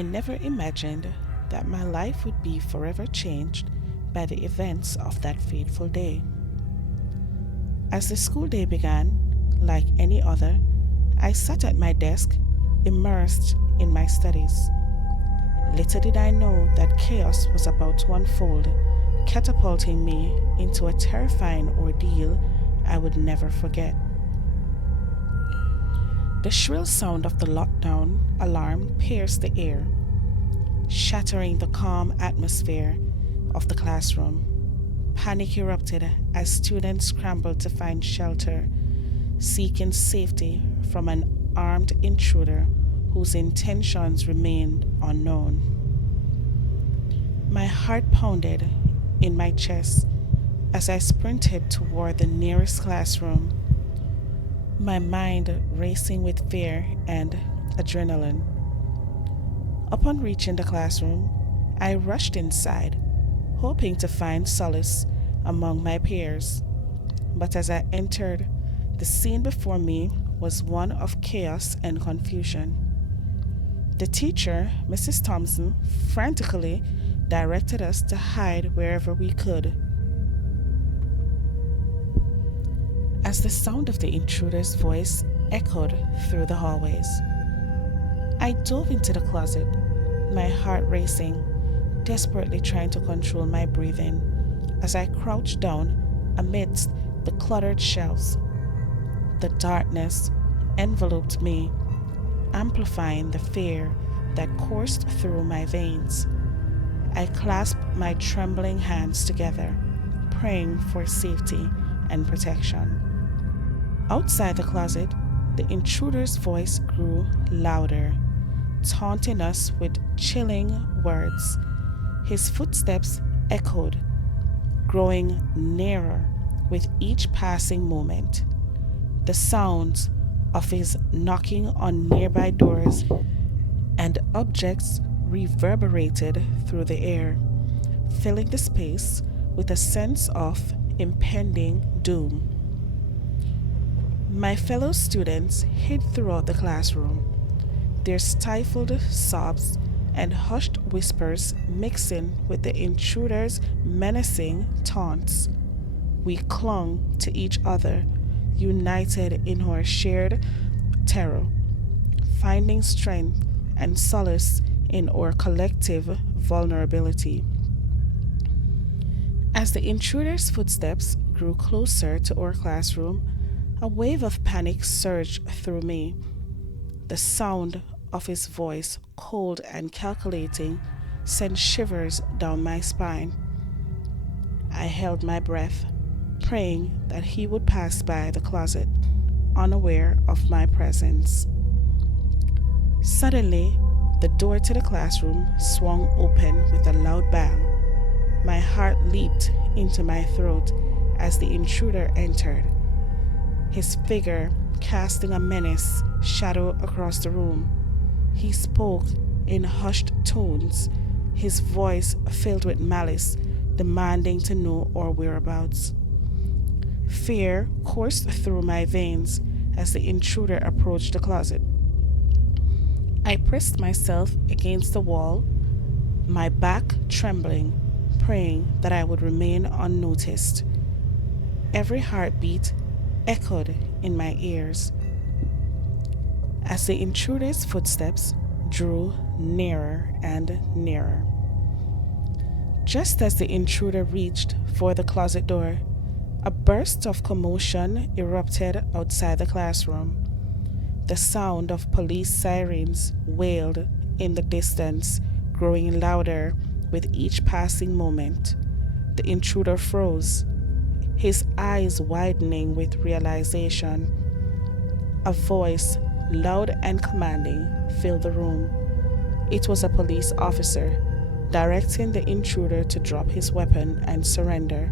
I never imagined that my life would be forever changed by the events of that fateful day. As the school day began, like any other, I sat at my desk, immersed in my studies. Little did I know that chaos was about to unfold, catapulting me into a terrifying ordeal I would never forget. The shrill sound of the lockdown alarm pierced the air, shattering the calm atmosphere of the classroom. Panic erupted as students scrambled to find shelter, seeking safety from an armed intruder whose intentions remained unknown. My heart pounded in my chest as I sprinted toward the nearest classroom, my mind racing with fear and adrenaline. Upon reaching the classroom, I rushed inside, hoping to find solace among my peers. But as I entered, the scene before me was one of chaos and confusion. The teacher, Mrs. Thompson, frantically directed us to hide wherever we could. As the sound of the intruder's voice echoed through the hallways, I dove into the closet, my heart racing, desperately trying to control my breathing as I crouched down amidst the cluttered shelves. The darkness enveloped me, amplifying the fear that coursed through my veins. I clasped my trembling hands together, praying for safety and protection. Outside the closet, the intruder's voice grew louder, taunting us with chilling words. His footsteps echoed, growing nearer with each passing moment. The sounds of his knocking on nearby doors and objects reverberated through the air, filling the space with a sense of impending doom. My fellow students hid throughout the classroom, their stifled sobs and hushed whispers mixing with the intruder's menacing taunts. We clung to each other, united in our shared terror, finding strength and solace in our collective vulnerability. As the intruder's footsteps grew closer to our classroom, a wave of panic surged through me. The sound of his voice, cold and calculating, sent shivers down my spine. I held my breath, praying that he would pass by the closet, unaware of my presence. Suddenly, the door to the classroom swung open with a loud bang. My heart leaped into my throat as the intruder entered, his figure casting a menace shadow across the room. He spoke in hushed tones, his voice filled with malice, demanding to know our whereabouts. Fear coursed through my veins as the intruder approached the closet. I pressed myself against the wall, my back trembling, praying that I would remain unnoticed. Every heartbeat echoed in my ears as the intruder's footsteps drew nearer and nearer. Just as the intruder reached for the closet door, a burst of commotion erupted outside the classroom. The sound of police sirens wailed in the distance, growing louder with each passing moment. The intruder froze, his eyes widening with realization. A voice, loud and commanding, filled the room. It was a police officer, directing the intruder to drop his weapon and surrender.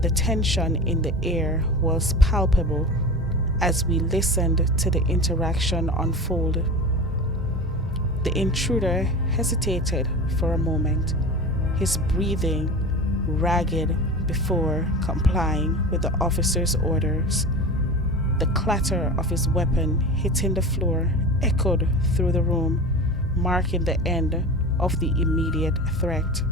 The tension in the air was palpable as we listened to the interaction unfold. The intruder hesitated for a moment, his breathing ragged before complying with the officer's orders. The clatter of his weapon hitting the floor echoed through the room, marking the end of the immediate threat.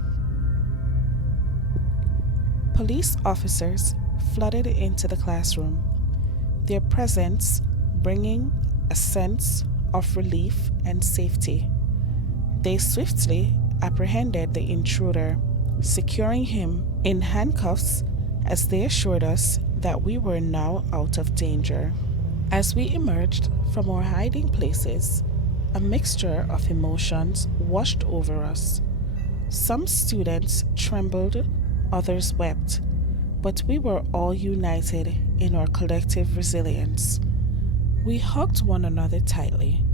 Police officers flooded into the classroom, their presence bringing a sense of relief and safety. They swiftly apprehended the intruder, securing him in handcuffs as they assured us that we were now out of danger. As we emerged from our hiding places, a mixture of emotions washed over us. Some students trembled, others wept, but we were all united in our collective resilience. We hugged one another tightly,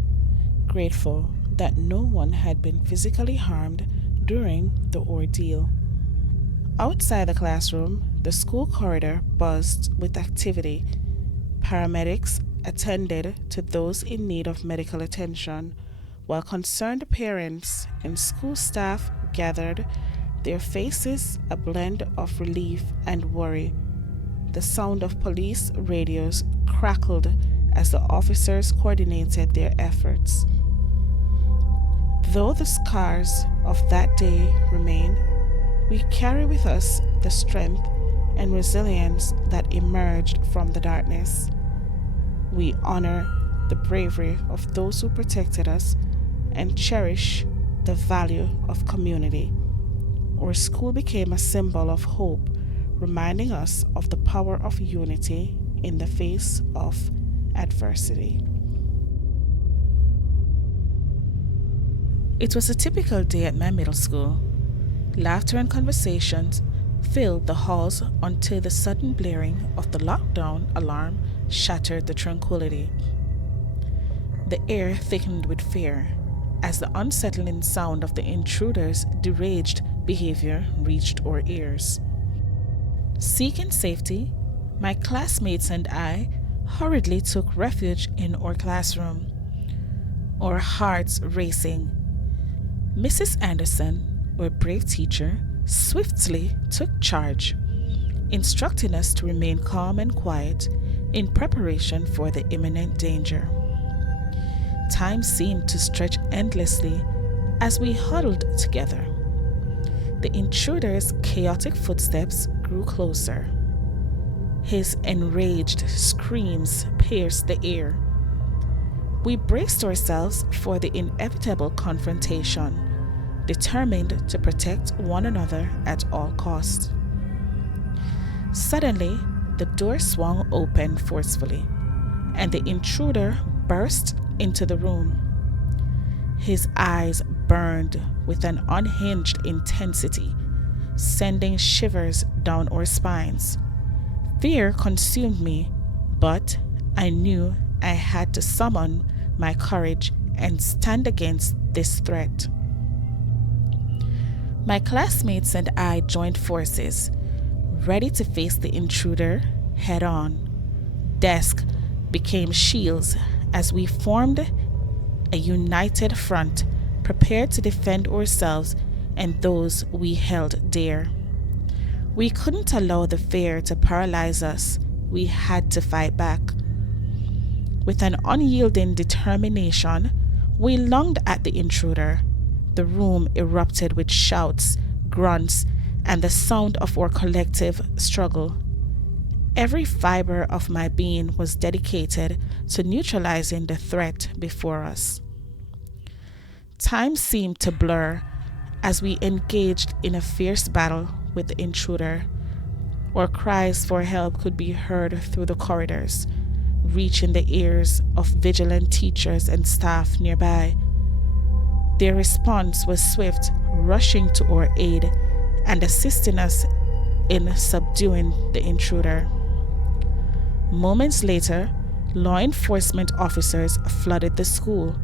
grateful that no one had been physically harmed during the ordeal. Outside the classroom, the school corridor buzzed with activity. Paramedics attended to those in need of medical attention, while concerned parents and school staff gathered, their faces a blend of relief and worry. The sound of police radios crackled as the officers coordinated their efforts. Though the scars of that day remain, we carry with us the strength and resilience that emerged from the darkness. We honor the bravery of those who protected us and cherish the value of community. Our school became a symbol of hope, reminding us of the power of unity in the face of adversity. It was a typical day at my middle school. Laughter and conversations filled the halls until the sudden blaring of the lockdown alarm shattered the tranquility. The air thickened with fear as the unsettling sound of the intruder's deranged behavior reached our ears. Seeking safety, my classmates and I hurriedly took refuge in our classroom, our hearts racing. Mrs. Anderson, our brave teacher, swiftly took charge, instructing us to remain calm and quiet in preparation for the imminent danger. Time seemed to stretch endlessly as we huddled together. The intruder's chaotic footsteps grew closer. His enraged screams pierced the air. We braced ourselves for the inevitable confrontation, determined to protect one another at all costs. Suddenly, the door swung open forcefully, and the intruder burst into the room. His eyes burned with an unhinged intensity, sending shivers down our spines. Fear consumed me, but I knew I had to summon my courage and stand against this threat. My classmates and I joined forces, ready to face the intruder head on. Desks became shields as we formed a united front, prepared to defend ourselves and those we held dear. We couldn't allow the fear to paralyze us. We had to fight back. With an unyielding determination, we lunged at the intruder. The room erupted with shouts, grunts, and the sound of our collective struggle. Every fiber of my being was dedicated to neutralizing the threat before us. Time seemed to blur as we engaged in a fierce battle with the intruder. Our cries for help could be heard through the corridors, reaching the ears of vigilant teachers and staff nearby. Their response was swift, rushing to our aid and assisting us in subduing the intruder. Moments later, law enforcement officers flooded the school,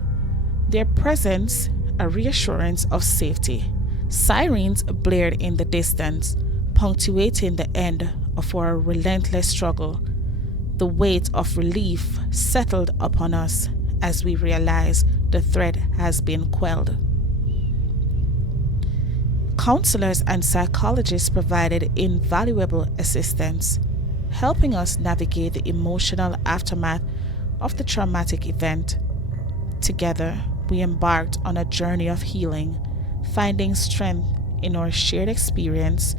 their presence a reassurance of safety. Sirens blared in the distance, punctuating the end of our relentless struggle. The weight of relief settled upon us as we realized the threat has been quelled. Counselors and psychologists provided invaluable assistance, helping us navigate the emotional aftermath of the traumatic event. Together, we embarked on a journey of healing, finding strength in our shared experience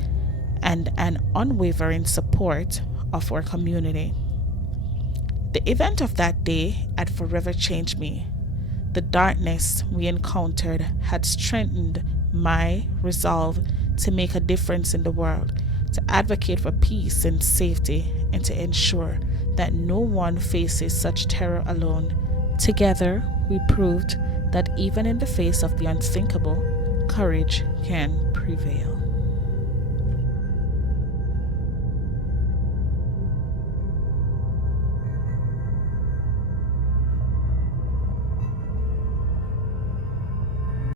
and an unwavering support of our community. The event of that day had forever changed me. The darkness we encountered had strengthened my resolve to make a difference in the world, to advocate for peace and safety, and to ensure that no one faces such terror alone. Together, we proved that even in the face of the unthinkable, courage can prevail.